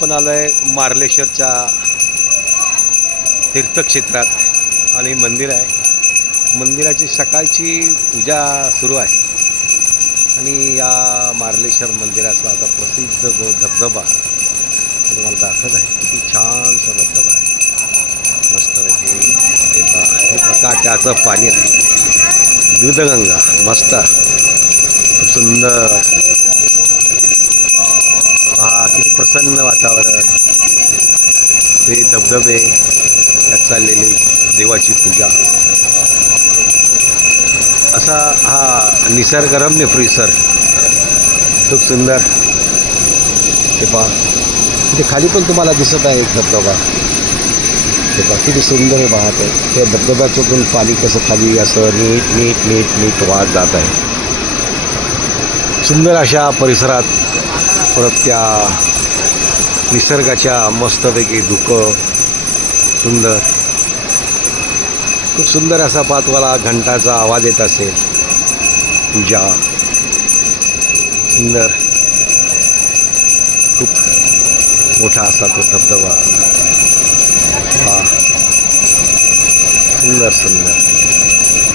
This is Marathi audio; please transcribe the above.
आपण आलो आहे मार्लेश्वरच्या तीर्थक्षेत्रात आणि मंदिर आहे. मंदिराची सकाळची पूजा सुरू आहे आणि या मार्लेश्वर मंदिराचा आता प्रसिद्ध जो धबधबा तुम्हाला दाखवत आहे. किती छानसा धबधबा आहे. मस्तपैकी हे प्रकाशाचं पाणी आहे. दूधगंगा मस्त खूप सुंदर. हा किती प्रसन्न वातावरण. ते धबधबे त्यात चाललेली देवाची पूजा असा हा निसर्गरम्य परिसर खूप सुंदर. ते पहा तिथे खाली पण तुम्हाला दिसत आहे एक धबधबा. ते पहा किती सुंदर हे वाहत आहे. त्या धबधब्याच्यातून पाणी कसं खाली असं नीट नीट नीट नीट वाहत जात आहे. सुंदर अशा परिसरात परत त्या निसर्गाच्या मस्तपैकी धुकं सुंदर खूप सुंदर असा पातवाला घंटाचा आवाज येत असेल. पूजा सुंदर खूप मोठा असा तो धबधबा. हा सुंदर सुंदर.